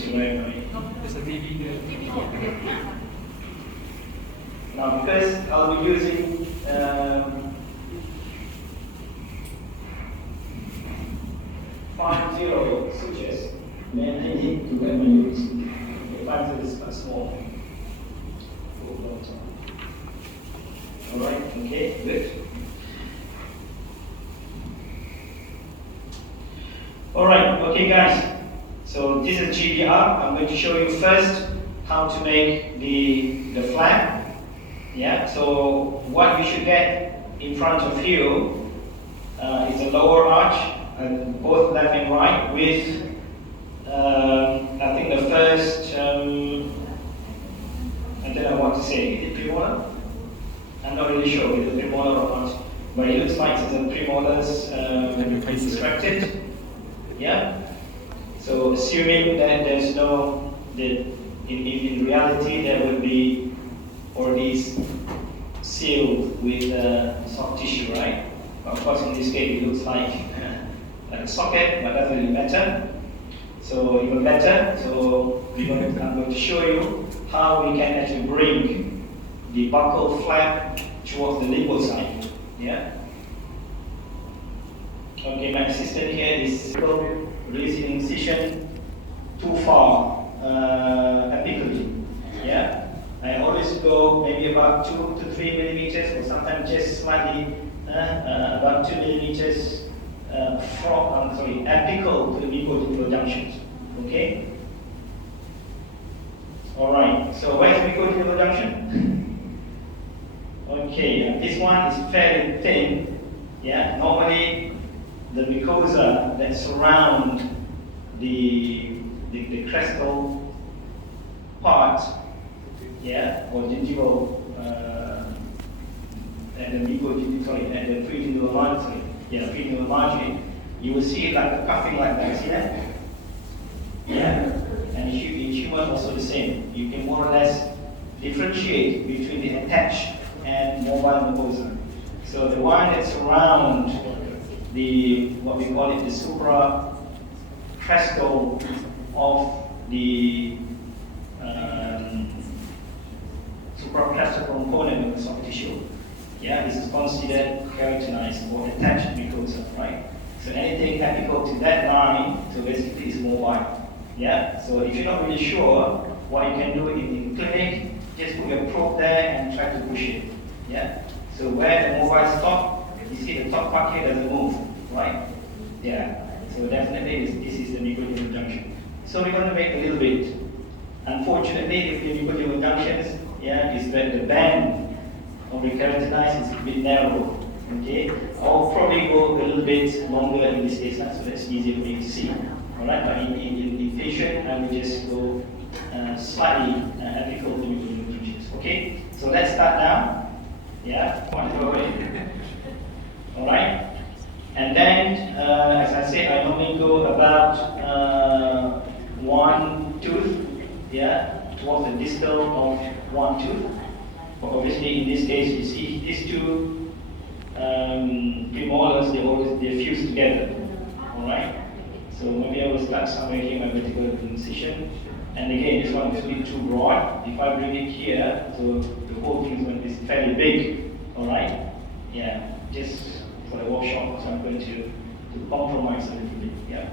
to memory. Now, because I'll be using 50 switches, then I need to get my units. The 50 is quite small. Alright, okay, good. Alright, okay guys. So this is GBR. I'm going to show you first how to make the flag. Yeah, so what you should get in front of you is a lower arch, both left and right, with I think the first, I don't know what to say, is it premolar? I'm not really sure if it's a premolar or not, but it looks like it's a premolars extracted. Yeah? So assuming that there's no, in reality there will be, or these sealed with soft tissue, right? Of course in this case it looks like a socket, but doesn't really matter. So even better, so I'm going to show you how we can actually bring the buckle flap towards the label side. Yeah? Okay, my assistant here is releasing incision too far apically. Yeah? I always go maybe about 2 to 3 millimeters, or sometimes just slightly about 2 millimeters apical to the mucotubular junctions. Okay? Alright, so where's the mucotubular junction? Okay, this one is fairly thin. Yeah, normally the mucosa that surround the crestal part, yeah, or gingival and the freegingival margin, freegingival margin, you will see it like a puffing like that. See that? Yeah, and in humans also the same. You can more or less differentiate between the attached and mobile mucosa. So the one that surrounds what we call it the supracrestal of the supracrestal component of the soft tissue. Yeah, this is considered keratinized or attached mucosa, right? So anything apical to that line, so basically is mobile. Yeah, so if you're not really sure what you can do in clinic, just put your probe there and try to push it. Yeah, so where the mobile stop, you see the top part here doesn't move, right? Yeah, so definitely this is the mucotubular junction. So we're going to make a little bit. Unfortunately, if the mucotubular junctions, yeah, is that the band of the keratinized is a bit narrow. Okay, I'll probably go a little bit longer in this case, so that's easier for you to see. Alright, but in patient, I will just go slightly apical to mucotubular junctions. Okay, so let's start now. Yeah, alright, and then as I said, I normally go about one tooth, yeah, towards the distal of one tooth. But obviously, in this case, you see these two premolars, they're fused together. Alright? So maybe I will start somewhere here, my vertical incision. And again, this one is a bit too broad. If I bring it here, so the whole thing is fairly big. Alright? Yeah, just for the workshop, so I'm going to compromise a little bit. Yeah.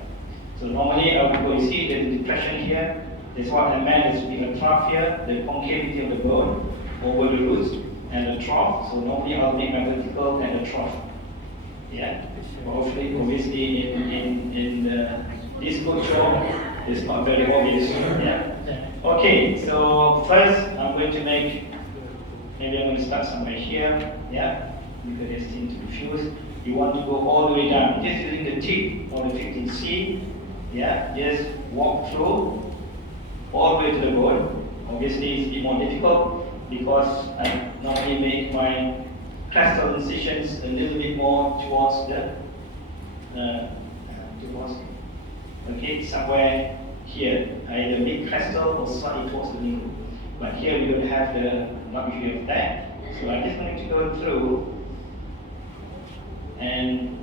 So normally I would go, you see the depression here. That's what I meant is with a trough here, the concavity of the bone over the roots and the trough. So normally I'll make my vertical and the trough. Yeah. But hopefully, obviously, in this good job, it's not very obvious. Yeah. Okay. So first, I'm going to make. Maybe I'm going to start somewhere here. Yeah. Because they seem to be fused. You want to go all the way down, just using the tip of the 15C. Yeah. Just walk through all the way to the bone. Obviously, it's a bit more difficult because I normally make my crestal incisions a little bit more towards the somewhere here, either mid crestal or slightly towards the lingual. But here we don't have the luxury of that, so I'm just going to go through and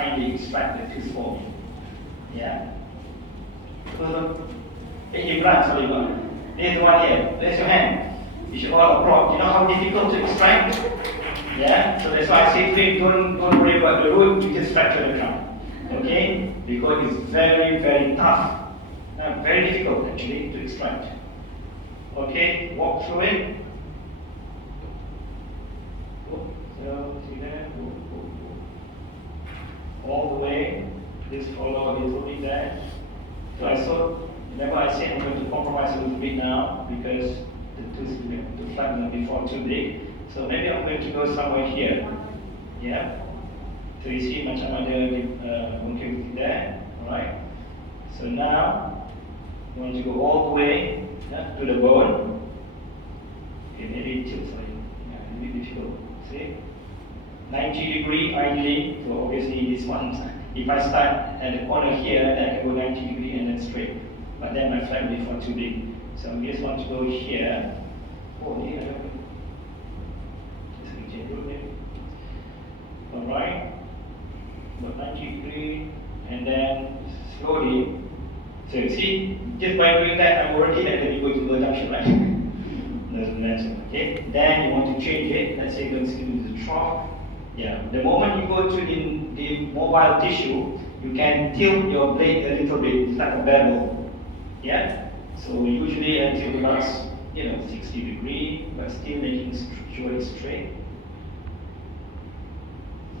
kindly extract the tooth for me. Yeah. In front, sorry, here's the one here. Raise your hand. You should all approach. You know how difficult to extract? Yeah. So that's why I say to you, don't worry about the root. You just fracture the crown. Okay? Because it's very, very tough. Very difficult actually to extract. Okay, walk through it. So see there, all the way. Just follow a little bit there. So I thought, remember I said I'm going to compromise a little bit now because the flag before too big. So maybe I'm going to go somewhere here. Yeah. So you see macam ada mungkin there. Alright. So now you want to go all the way to the bone. Okay, maybe tilt slightly. Yeah, a bit difficult. See? 90-degree ideally. So obviously this one, if I start at the corner here, then I can go 90-degree and then straight. But then my flag will be far too big. So I just want to go here. Oh, yeah. Alright. About 90-degree. And then slowly. So you see, just by doing that, I'm already at the equal junction, right? Doesn't matter. Okay. Then you want to change it. Let's say let's do the trough. Yeah. The moment you go to the mobile tissue, you can tilt your blade a little bit. It's like a bevel. Yeah. So usually until about 60-degree, but still making sure it's straight.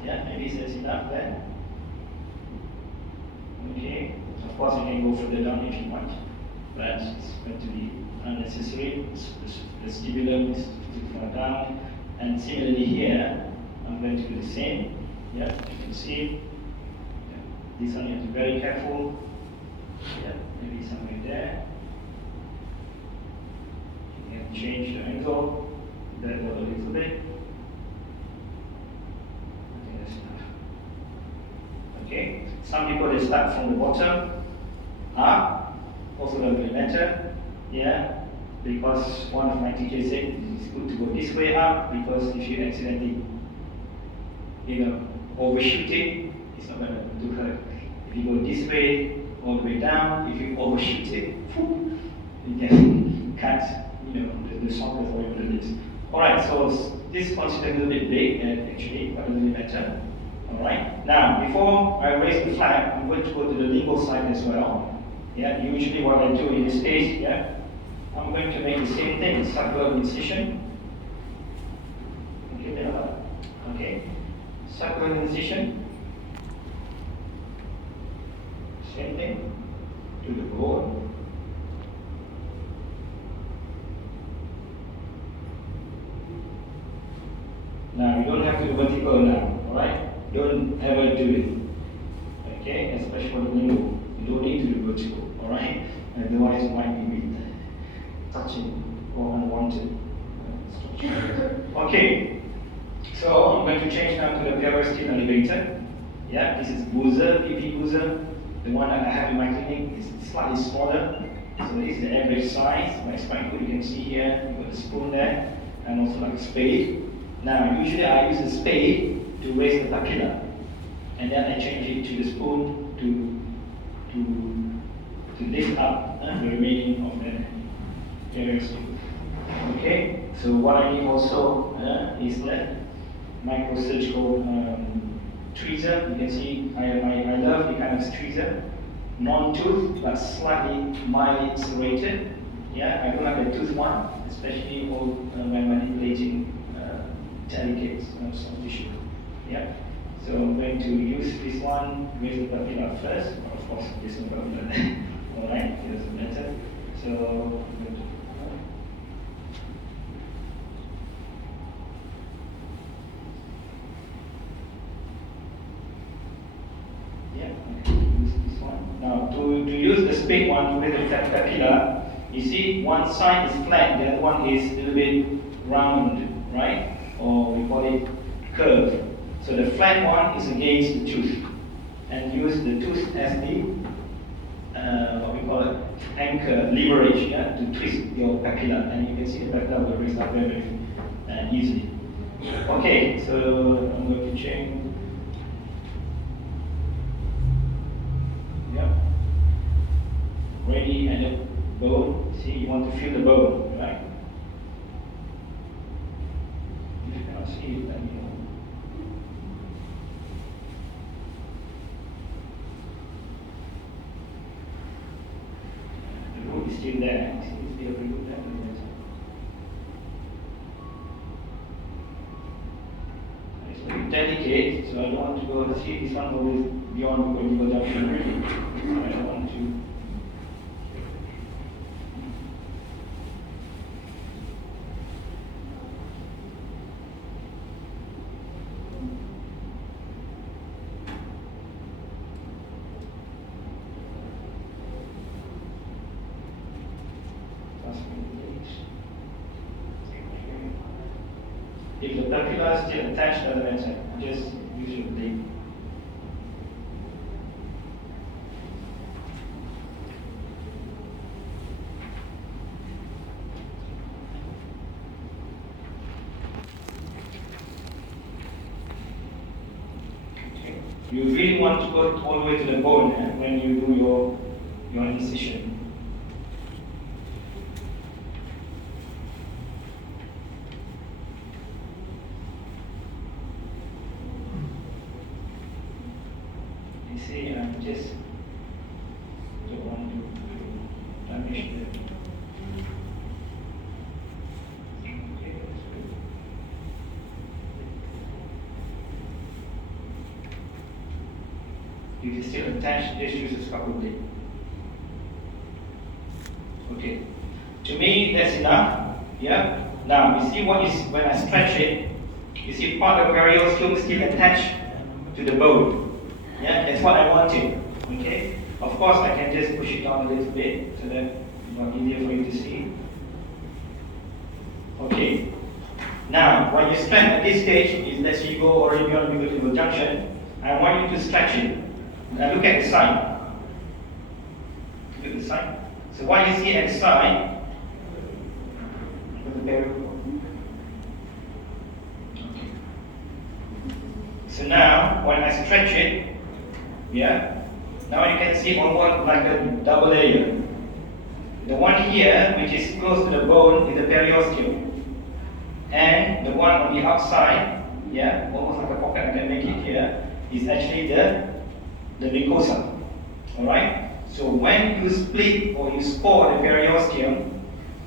Yeah. Maybe that's enough there. Okay. Of course, you can go further down if you want, but it's going to be unnecessary. The stibulum is too far down, and similarly here, I'm going to do the same. Yeah, you can see. Yeah. This one you have to be very careful. Yeah, maybe somewhere there. You can change the angle that a little bit. I think that's enough. Okay. Some people they start from the bottom up, also doesn't matter, yeah, because one of my teachers said it's good to go this way up because if you accidentally, overshoot it, it's not going to do hurt. If you go this way, all the way down, if you overshoot it, you can cut, the socket or whatever it is. Alright, so this is considered a little bit big, actually, but a little bit better. Alright, now before I raise the flag, I'm going to go to the lingual side as well. Yeah, usually what I do in this case, yeah, I'm going to make the same thing, circular incision. Okay, circular incision. Same thing to the bone. Now you don't have to do vertical now, alright? Don't ever do it. Okay, especially for the lingual. You don't need to do vertical, alright? Otherwise it might be touching or unwanted. Okay, so I'm going to change now to the pelvic elevator. Yeah, this is boozer, PP boozer. The one that I have in my clinic is slightly smaller. So this is the average size, but it's quite good. You can see here, you've got the spoon there, and also like a spade. Now, usually I use a spade to raise the papilla, and then I change it to the spoon to lift up the remaining of the areas. Okay, so what I need also is the microsurgical tweezer. You can see I love the kind of tweezer, non-tooth but slightly mildly serrated. Yeah, I don't like the tooth one, especially when manipulating delicate soft tissue. Yeah, so I'm going to use this one, raise the papilla first. Of course, this is no papilla. Alright, here's the method. So I'm going to use this one. Now, to use the spade one with the papilla, you see one side is flat, the other one is a little bit round, right? Or we call it curved. So the flat one is against the tooth, and use the tooth as the what we call it anchor, leverage, yeah, to twist your papilla, and you can see the papilla will raise up very easily. Okay, so I'm going to change. bone. See, you want to feel the bone, right? If you cannot see it, let me know. The root is still there. See, it's still a root there. It's very delicate, so I don't want to go. See, this one goes beyond vertical junction. I don't want to. If the papilla is still attached, doesn't matter. Just use your blade. Okay. You really want to go all the way to the bone when you do your incision. See, I just don't want to damage the. If it's still attached, just use a scalpel blade. Okay. To me, that's enough. Yeah. Now, you see what is when I stretch it, you see part of the periosteum is still attached to the bone. Yeah, that's what I wanted. Okay? Of course, I can just push it down a little bit so that it's more easier for you to see. Okay. Now, when you stretch at this stage, is let's say you go already beyond the vertical junction, I want you to stretch it. Now look at the side. Look at the side. So what you see at the side, okay. So now, when I stretch it, yeah. Now you can see almost like a double layer. The one here, which is close to the bone, is the periosteum. And the one on the outside, yeah, almost like a pocket, I can make it here, is actually the mucosa. Alright? So when you split or you score the periosteum,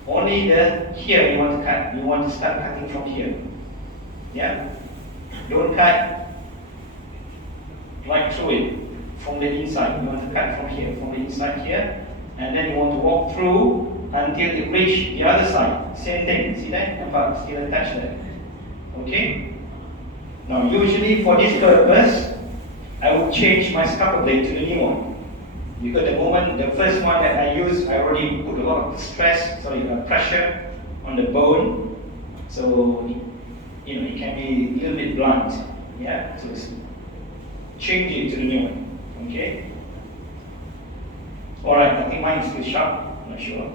only here you want to cut. You want to start cutting from here. Yeah? Don't cut right through it. From the inside, you want to cut from here, from the inside here, and then you want to walk through until it reach the other side. Same thing, see that? Still attached there. Okay? Now, usually for this purpose, I will change my scalpel blade to the new one. Because the first one that I use, I already put a lot of pressure on the bone, so it can be a little bit blunt. Yeah? So change it to the new one. Okay? Alright, I think mine is still sharp, I'm not sure.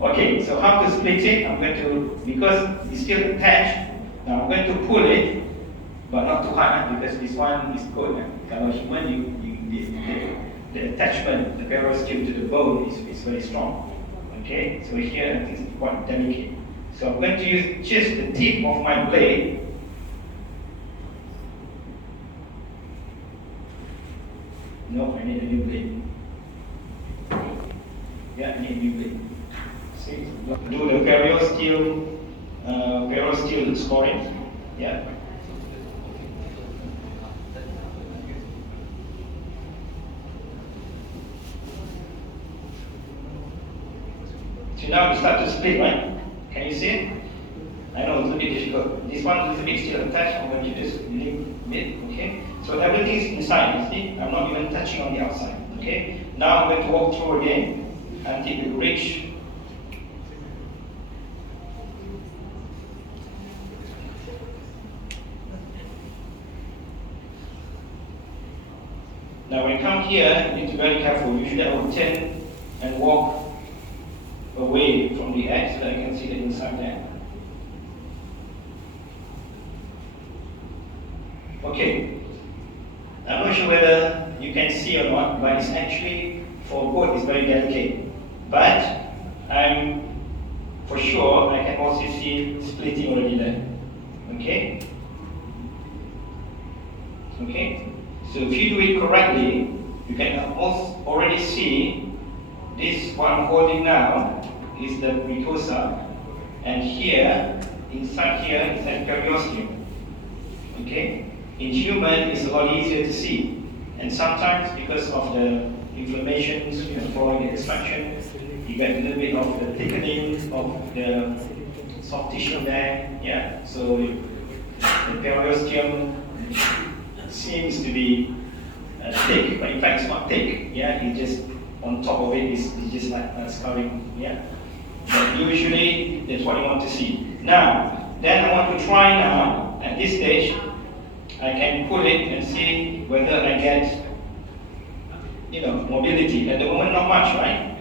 Okay, so how to split it? I'm going to, because it's still attached, now I'm going to pull it, but not too hard, because this one is good. Kalau human, the attachment, the periosteum to the bone is very strong. Okay, so here I think it's quite delicate. So I'm going to use just the tip of my blade. No, I need a new blade. Yeah, I need a new blade. See, do the periosteal scoring. Yeah. So now you start to split, right? Can you see it? I know it's a bit difficult. This one is a bit still attached. I'm going to just leave it, okay? So everything is inside, you see? I'm not even touching on the outside, okay? Now I'm going to walk through again until it reach. Now when you come here, you need to be very careful. Usually I will turn and walk away from the edge so that I can see the inside there. Okay, I'm not sure whether you can see or not, but it's actually, for both, it's very delicate. But I'm for sure I can also see splitting already there. Okay? Okay? So if you do it correctly, you can also already see this one holding now is the mucosa, and here, inside here is the periosteum. Okay? In human, it's a lot easier to see. And sometimes because of the inflammations following the extraction, you get a little bit of the thickening of the soft tissue there. Yeah? So the periosteum seems to be thick, but in fact it's not thick. Yeah, it's just on top of it is just like scarring. Yeah, but usually that's what you want to see. Now, then I want to try now at this stage. I can pull it and see whether I get, mobility. At the moment, not much, right?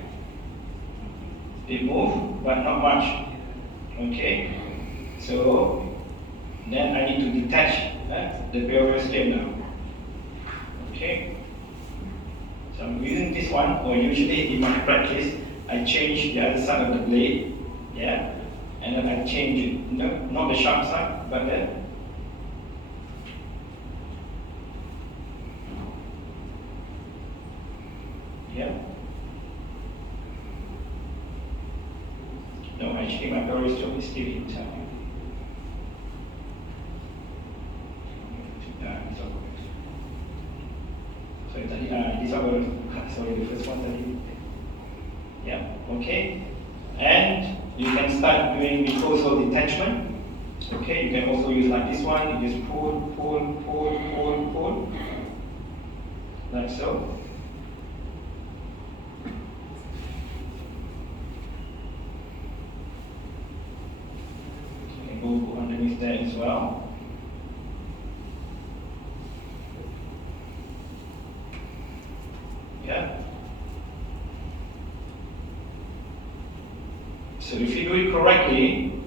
It move, but not much. Okay, so then I need to detach the periosteum now. Okay, so I'm using this one, or usually in my practice, I change the other side of the blade, yeah, and then I change it, not the sharp side, but the no, actually my periosteum is still intact. Sorry, these are sorry, the first one tadi. Yeah, okay. And you can start doing mucosal detachment. Okay, you can also use like this one. You just pull, pull, pull, pull, pull, like so. You can go underneath there as well. Yeah. So if you do it correctly,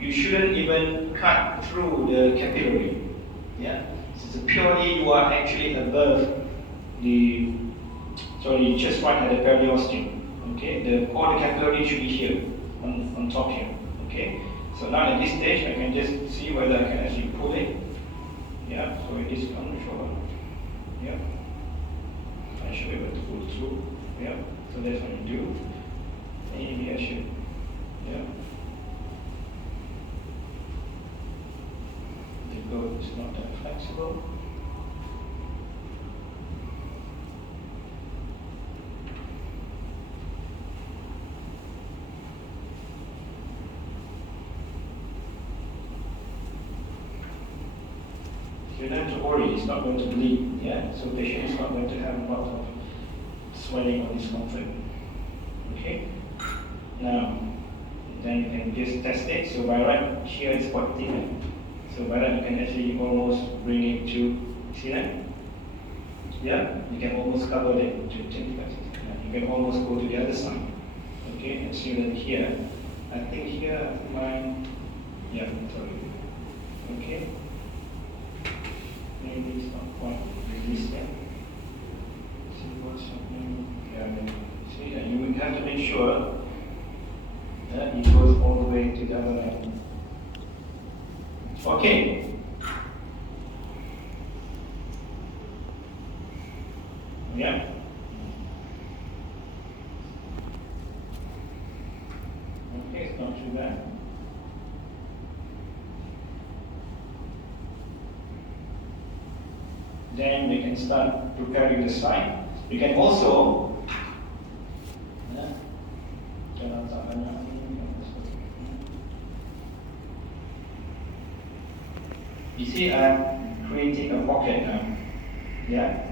you shouldn't even cut through the capillary. Yeah. So purely you are actually above the, just right at the periosteum. Okay. All the capillary should be here, on top here. Okay. So now at this stage, I can just see whether I can actually pull it. Yeah. So it is on the shoulder. Yeah. I should be able to pull through. Yeah, so that's what you do. Maybe I should, yeah. The goat is not that flexible. You don't have to worry, it's not going to bleed, yeah? So the patient is not going to have a lot of swelling or discomfort. Okay? Now, then you can just test it. So by right here it's quite thin. So by that you can actually almost bring it to, see that? Yeah? You can almost cover it to 10%. You can almost go to the other side. Okay? And see that here, I think here mine, yeah, sorry. Okay? Maybe it's not quite released yet. See what's happening. Yeah, see, and you have to make sure that it goes all the way to the other end. Okay. Yeah. Okay, it's not too bad. Then we can start preparing the site. We can also you see I'm creating a pocket now. Yeah?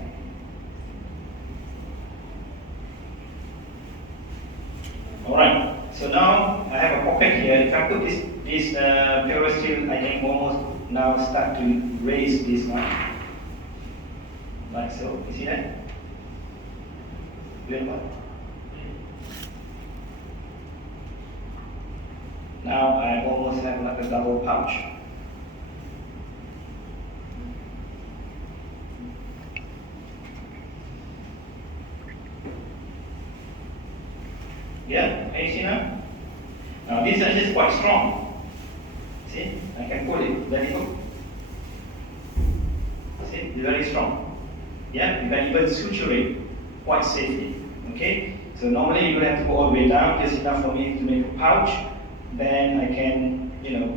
Alright, so now I have a pocket here. If I put this periosteum, I can almost now start to raise this one. Like so, you see that? Good one. Now I almost have like a double pouch. Yeah, can you see now? Now this edge is quite strong. See, I can pull it, let it go. See, it's very strong. Yeah, you can even suture it quite safely. Okay, so normally you don't have to go all the way down, just enough for me to make a pouch. Then I can,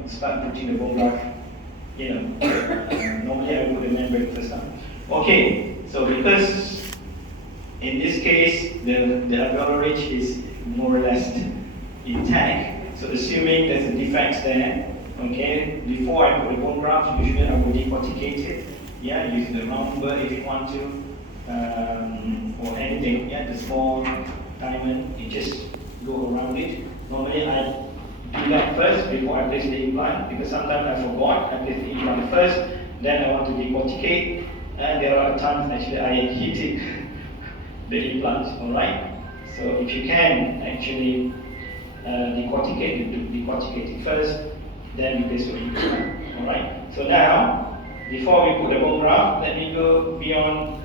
start putting the bone graft. Normally I put the membrane first. Okay, so because in this case the alveolar ridge is more or less intact, so assuming there's a defect there, okay, before I put the bone graft, usually I will decorticate it. Yeah, use the round burr if you want to, or anything. Yeah, the small diamond, you just go around it. Normally I do that first before I place the implant, because sometimes I forgot, I place the implant first, then I want to decorticate, and there are times actually I hit it, the implant, alright? So if you can actually decorticate it first, then you place your implant, alright? So now, before we put the bone graft, let me go beyond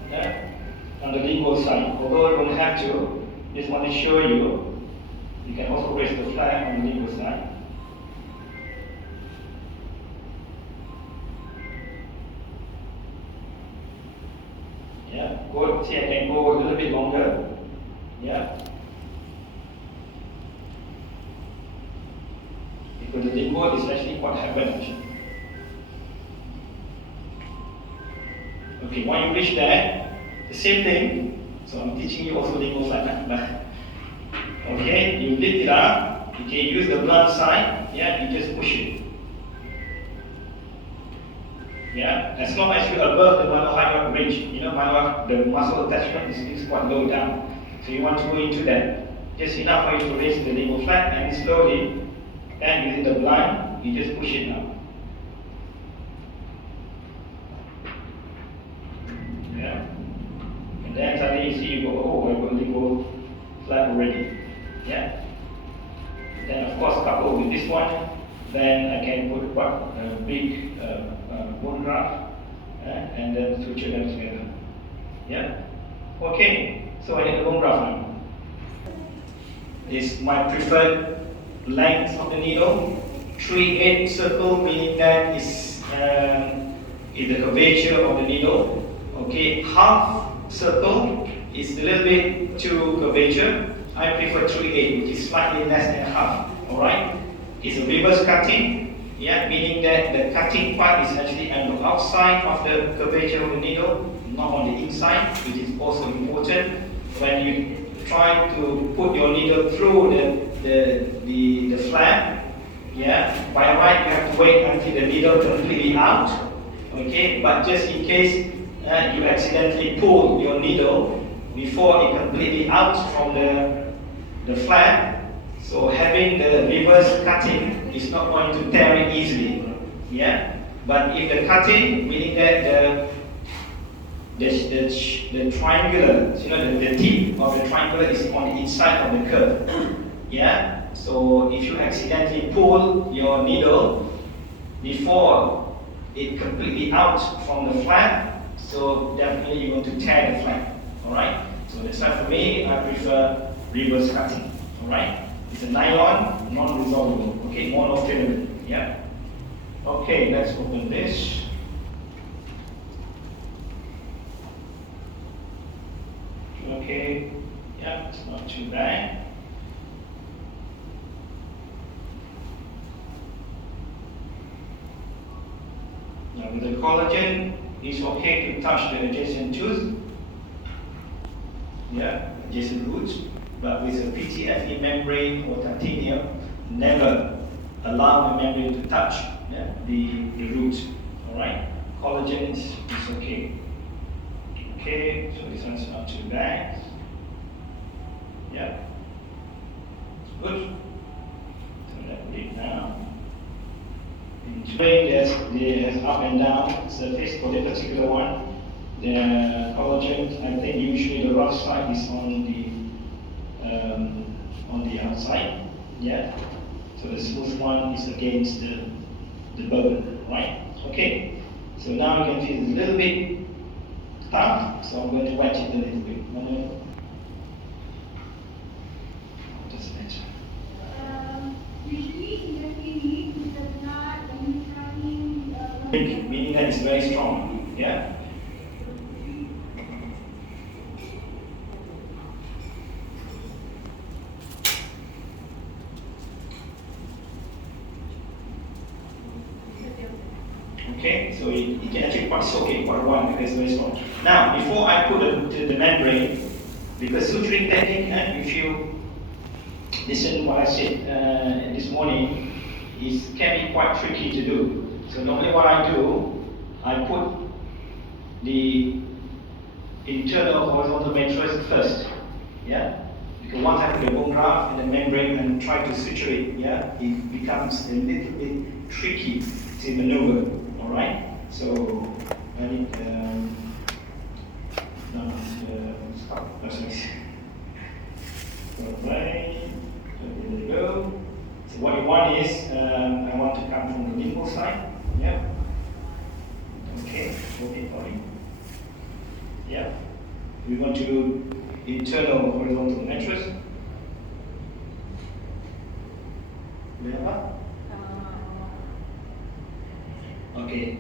on the lingual side. Although you don't have to, just want to show you. You can also raise the flag on the lingual side. Yeah, good. See, I can go a little bit longer. Yeah. Because the lingual is actually quite heavy. Okay, when you reach there, the same thing. So I'm teaching you also lingual flat. Okay, you lift it up. You can use the blunt side. Yeah, you just push it. Yeah, as long as you're above the mylohyoid ridge, the muscle attachment is quite low down. So you want to go into that. Just enough for you to raise the lingual flat, and slowly, and using the blunt, you just push it now. Yeah. And then suddenly you see you go, oh, I'm going to go flat already. Yeah. Then of course coupled with this one, then I can put quite a big bone graft and then suture them together. Yeah. Okay. So I get the bone graft now. This is my preferred length of the needle. 3/8 circle, meaning that is the curvature of the needle. Okay, half circle is a little bit too curvature. I prefer 3/8, which is slightly less than half. Alright? It's a reverse cutting, yeah, meaning that the cutting part is actually on the outside of the curvature of the needle, not on the inside, which is also important. When you try to put your needle through the flap, yeah, by right you have to wait until the needle completely out. Okay, but just in case you accidentally pull your needle before it completely out from the flap, so having the reverse cutting is not going to tear it easily. Yeah, but if the cutting, meaning that the triangular, the tip of the triangular is on the inside of the curve. Yeah, so if you accidentally pull your needle before it completely out from the flap, so definitely you're going to tear the flap. Alright, so that's why for me I prefer reverse cutting. Alright, it's a nylon, non-resolvable. Okay, monofilament. Yeah. Okay, let's open this. Okay, yeah, it's not too bad. Now with the collagen, it's okay to touch the adjacent tooth. Yeah, adjacent roots. But with a PTFE membrane or titanium, never allow the membrane to touch the roots. Alright? Collagen is okay. Okay, so this one's not too bad. Yeah. It's good. So let's put it now. There's up and down surface for the particular one. The collagen, I think usually the rough side is on the outside. Yeah. So the smooth one is against the bubble, right? Okay. So now you can feel it's a little bit tough, so I'm going to wedge it a little bit. doesn't matter. Usually in the clinic, with the blood, when you're trying, Meaning that it's very strong. Yeah? Okay, so it can actually quite soak in quite a while because it's very strong. Now, before I put the membrane, because suturing technique, if you listen to what I said this morning, can be quite tricky to do. So normally what I do, I put the internal horizontal mattress first. Yeah? Because once I put the bone graft and the membrane and try to suture it, yeah, it becomes a little bit tricky to maneuver. Alright? So I need stop. Oh, sorry. Alright, there we go. So what you want is I want to come from the limbal side. Yeah. Okay, okay, sorry. Yeah. We want to do internal horizontal mattress. Yeah. Okay.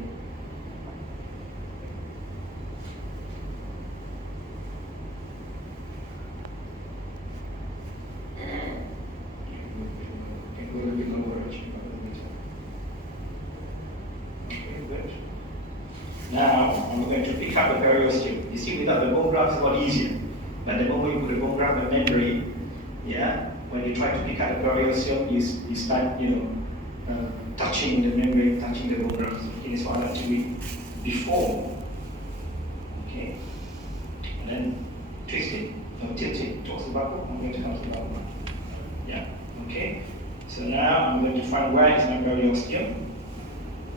Now, I'm going to pick up the periosteum. You see, without the bone graft, it's a lot easier. But the moment you put the bone graft and membrane, yeah, when you try to pick up the periosteum, you start, touching the membrane, touching the bone graft. Okay, that's what I like to do before. Okay, and then twist it, or tilt it towards the buckle. I'm going to come to the buckle. Yeah, okay. So now I'm going to find where is my periosteum.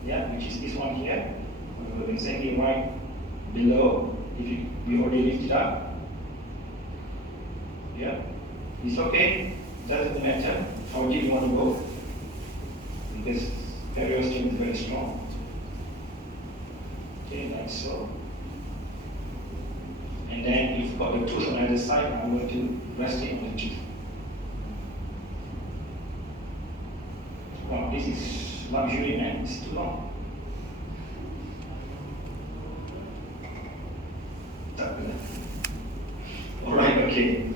Yeah, which is this one here. Exactly right below. If we already lift it up. Yeah, it's okay. Doesn't matter how deep you want to go because periosteum is very strong. Okay, like so. And then if you've got the tooth on either side, I'm going to rest it on the tooth. Wow, this is luxury, man. It's too long. Alright, okay.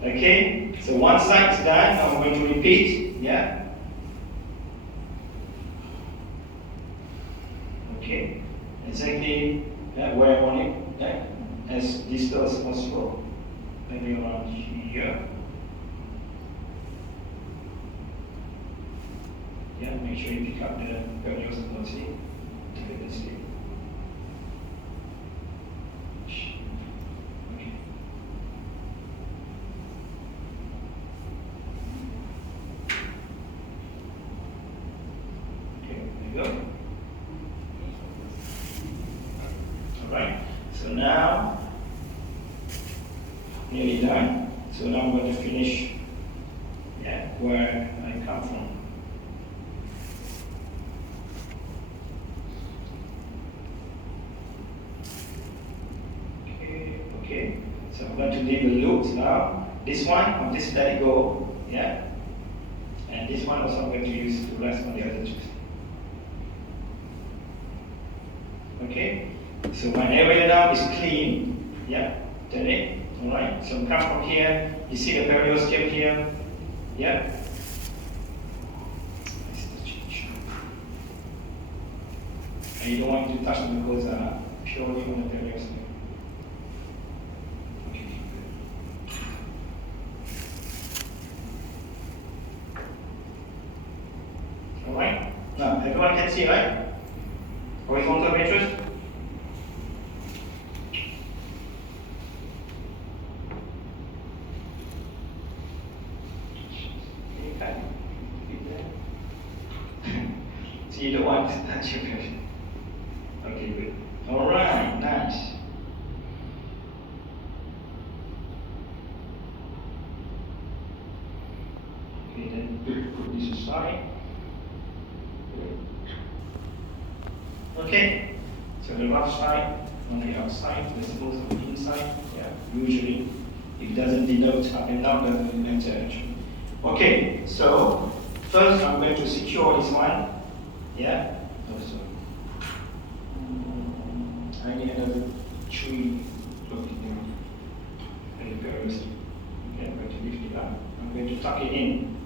Okay, so one side is done. Now I'm going to repeat. Yeah. Okay. Exactly where I want it. Yeah. As distal as possible. Maybe around here. Yeah, make sure you pick up the periosteum. Take this here. Go. Alright, so now nearly done. So now I'm going to finish where I come from. Okay. So I'm going to leave the loops now. This one, I'll just let it go. Yeah. And this one also I'm going to use to rest on the other tooth. Okay, so my area now is clean. Yeah, turn it. Alright, so come from here. You see the periosteum here. Yeah. And you don't want to touch them because purely on the periosteum. Okay. Alright, now everyone can see, right? Horizontal mattress. So you don't want to touch your mattress. Okay, good. Alright, nice. Okay, then put this aside. Okay, so the rough side on the outside, the smooth on the inside. Yeah, usually it doesn't denote up and down, doesn't matter actually. Okay, so first I'm going to secure this one. Yeah. Oh, sorry. I need another 3 and goes. Okay, I'm going to lift it up. I'm going to tuck it in.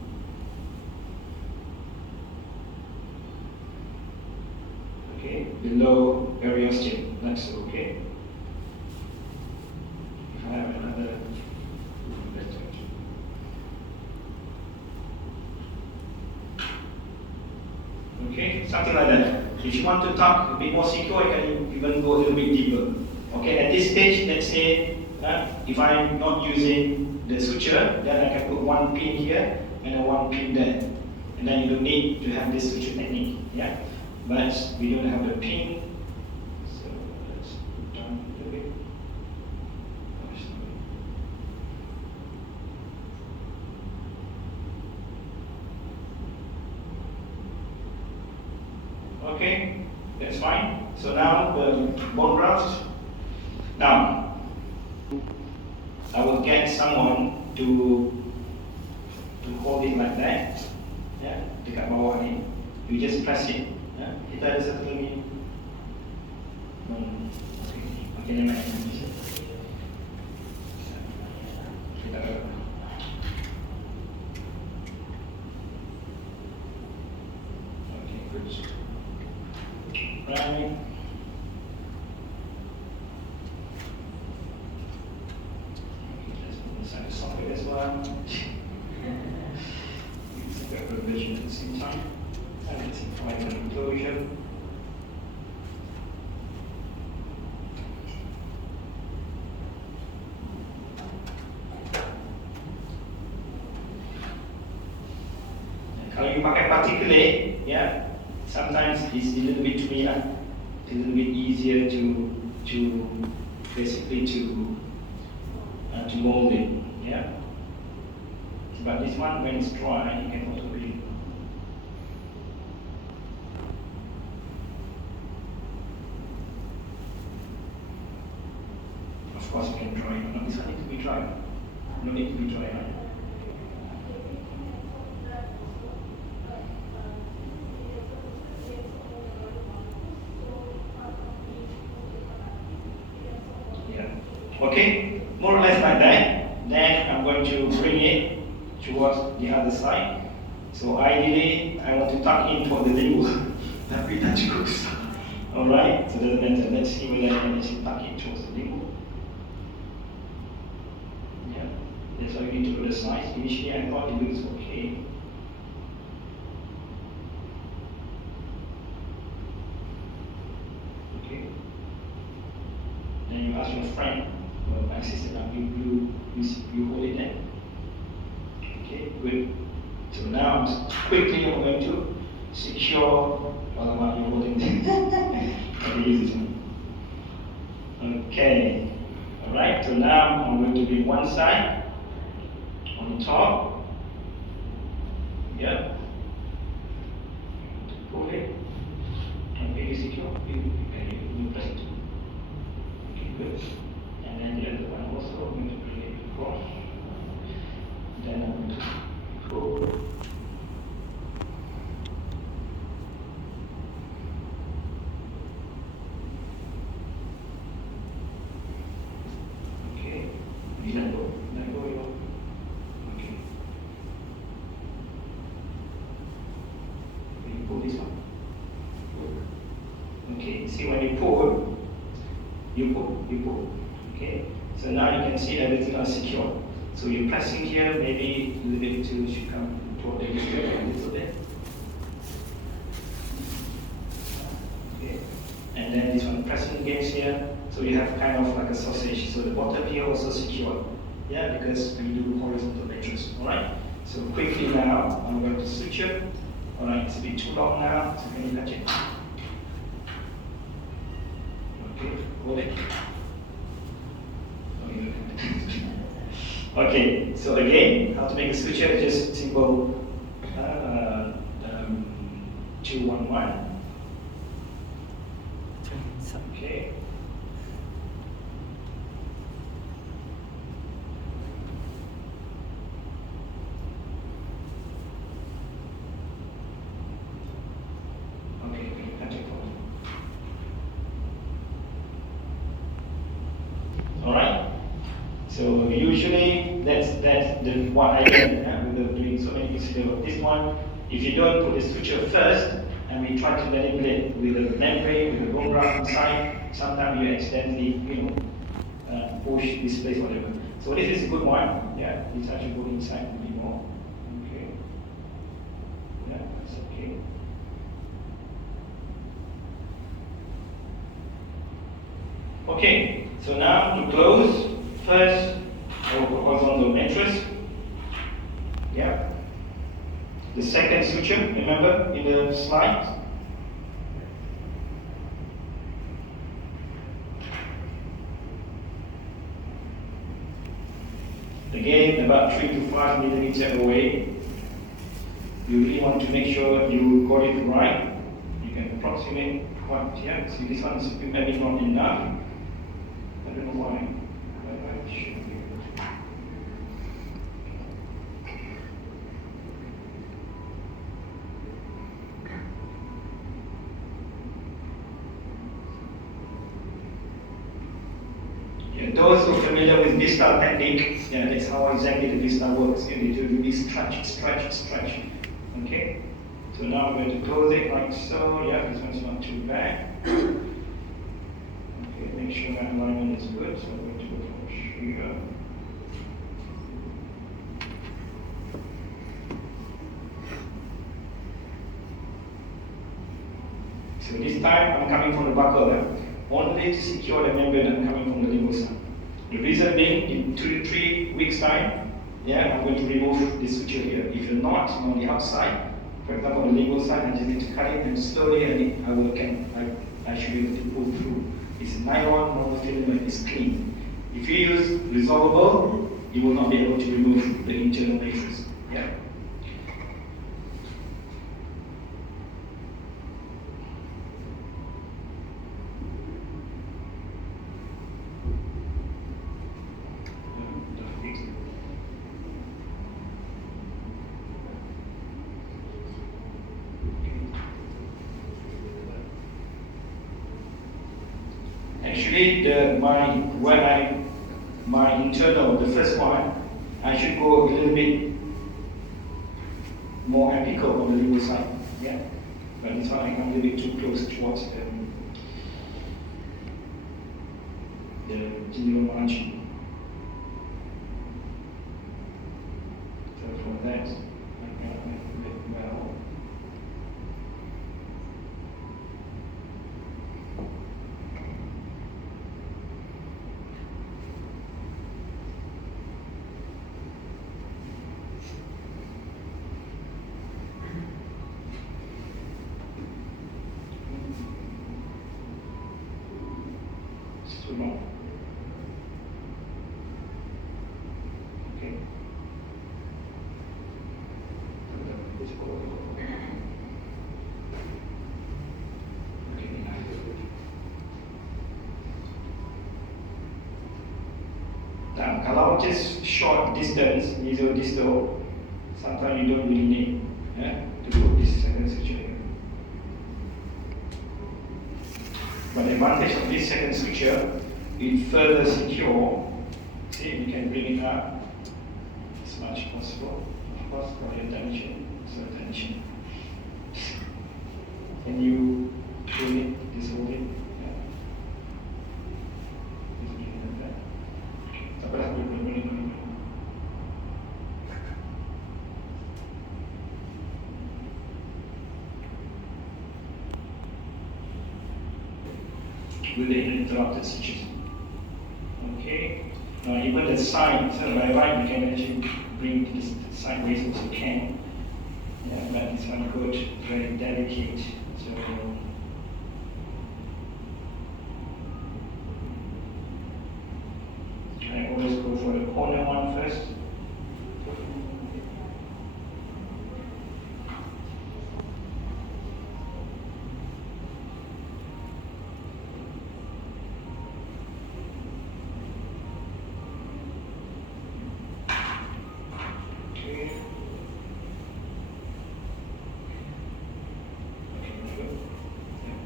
Okay, below periosteum. That's okay. If I have another, okay, something like that. If you want to tuck a bit more secure, you can even go a little bit deeper. Okay, at this stage, let's say if I'm not using the suture, then I can put one pin here and one pin there. And then you don't need to have this suture technique. Yeah? But we don't have the pin. So let's put down a little bit. Okay, that's fine. So now the bone graft. Now, I will get someone to hold it like that. Ya, dekat bawah ni. You just press it. Ya. Kita ada satu lagi. Okay, ni mana? Kita okay, good. Right. Software as well. Use the revision at the same time. And it's in private enclosure. Kalau you pakai particulate, yeah, sometimes it's a little bit too a little bit easier to basically to mold it. Yeah. But this one, when it's dry, you can also be. Of course, you can dry it. No, this one needs to be dry. No need to be dry. Right? Yeah. Okay. More or less like that. Then I'm going to bring it towards the other side. So ideally, I want to tuck in for the lingual. Tapi tak cukup. Alright, so doesn't matter. Let's see whether I can actually tuck it towards the lingual. Yeah, that's why we need to do the size. Initially, I thought it looks okay. Okay. Then you ask your friend. Well, my assistant, you hold it there. Okay, good. So now quickly I'm going to secure while I'm holding it. Okay, alright, so now I'm going to be one side on the top. Yep. Pull it. Okay, you secure. You press it. Okay, good. And then the other one also, I'm going to bring it across. Then I'm going to pull. Okay, let go, okay. You pull this one. Okay, see when you pull, you pull. Okay, so now you can see everything is secure. So you're pressing here, maybe a little bit should come toward the exterior a little bit. Okay, and then this one pressing against here, so you have kind of like a sausage. So the bottom here also secure, yeah, because we do horizontal mattress. All right. So quickly now, I'm going to suture. All right, it's a bit too long now. So can you touch it? Okay, hold it. Okay, so again, how to make a suture? Just simple 2-1-1. Okay. So usually that's what I learned with doing so many procedures. But this one, if you don't put the suture first, and we try to manipulate with the membrane, with the bone graft inside, sometimes you accidentally, push this place or whatever. So this is a good one. Yeah, it's actually go inside a bit more. Okay. Yeah, that's okay. Okay, so now to close, first our horizontal mattress. Yeah. The second suture, remember in the slide? Again, about 3 to 5 millimeters away. You really want to make sure you got it right. You can approximate quite, yeah. See, this one is maybe not enough. I don't know why. But I should be able to. Yeah, those who are familiar with Vista technique, yeah, that's how exactly the Vista works. You do this stretch, stretch, stretch. Okay? So now I'm going to close it like so. Yeah, this one's not too bad. Okay, make sure that alignment is good. So I'm going to go for here. So this time I'm coming from the buckle, only to secure the membrane. I'm coming from the lingual side. The reason being, in 2 to 3 weeks time, yeah, I'm going to remove this suture here. If you're not on the outside, for example, on the lingual side, I just need to cut it and slowly, I should be able to pull through. It's nylon, monofilament, it's clean. If you use resolvable, you will not be able to remove the internal matrix. Yeah. Actually, my internal, the first one, I should go a little bit more apical on the lingual side. Yeah, but this one I come a little bit too close towards the gingival margin. So for that, I can make it well. Too long. Okay. Now, kalau just short distance, distal, sometimes you don't really need to put this second suture here. But the advantage of this second suture, it further secure. See, you can bring it up as much as possible. Of course, for your tension, so tension. Can you pull it, dissolve it? Yeah. With the interrupted stitches. Okay. Now even the side, so by right you can actually bring this sideways as you can. Yeah, but this one good, very delicate. So I always go for the corner one first.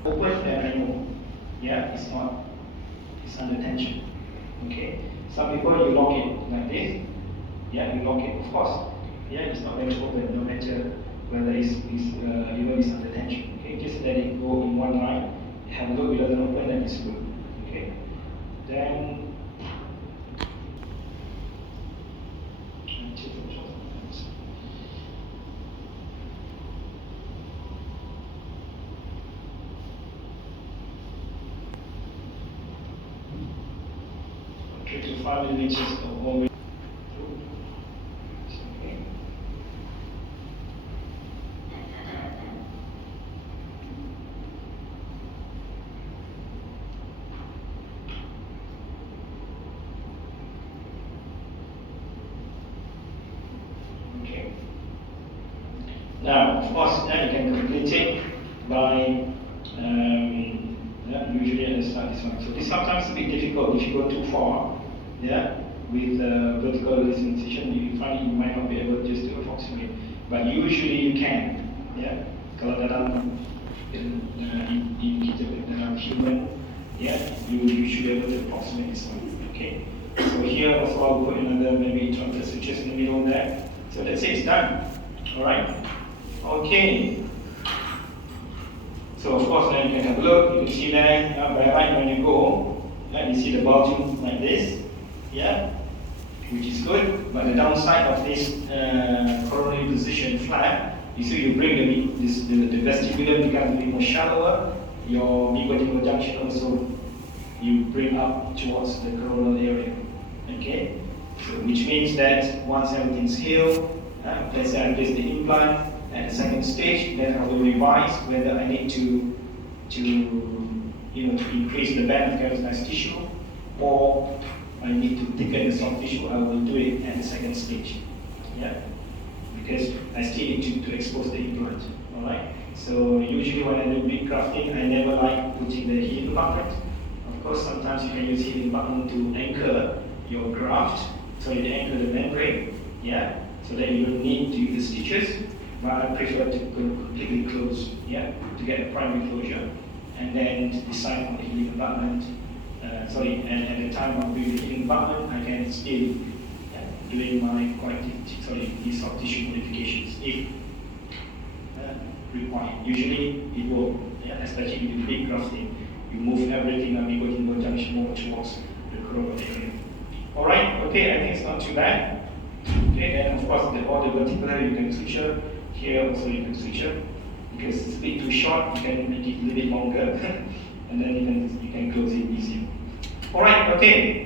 Open and remove. Yeah, it's under tension. Okay. Some people you lock it like this. Yeah, you lock it. Of course. Yeah, it's not going to open no matter whether even it's under tension. Okay, just let it go in one line. Have a look. It doesn't open, then it's good. Okay. Then. Okay, to 5 millimeters of all way through. Okay. Okay. Now, of course, you can complete it by usually at the start this one. So this sometimes a bit difficult if you go too far. Yeah, with vertical incision, you find you might not be able just to approximate, but usually you can. Yeah, kalau dalam dalam human, yeah, you should be able to approximate this one. Okay. So here also I'll put another maybe truncated sutures in the middle there. So that's it, it's done. Alright? Okay. So of course then you can have a look, you can see there, by right when you go, you see the bulging like this, yeah, which is good, but the downside of this coronary position flap, you see you bring the vestibulum becomes a bit more shallower, your mid-vertebral junction also you bring up towards the coronal area, okay? So, which means that once everything's healed, let's say I place the implant at the second stage, then I will revise whether I need to increase the band of keratized tissue or I need to thicken the soft tissue. I will do it at the second stage, yeah, because I still need to expose the implant. All right. So usually when I do big grafting, I never like putting the healing compartment. Of course, sometimes you can use healing compartment to anchor your graft, so you anchor the membrane, yeah, so that you don't need to use the stitches. But I prefer to go completely close, yeah, to get a primary closure, and then to decide on the healing compartment. And at the time of doing the healing compartment, I can still doing my these soft tissue modifications if required. Usually it will, yeah, especially with big grafting, you move everything and we go in junction more towards the coronal area. All right, okay, I think it's not too bad. Okay, then of course all the vertical you can suture. Here also you can suture because it's a bit too short. You can make it a little bit longer, and then you can close it easier. All right, okay.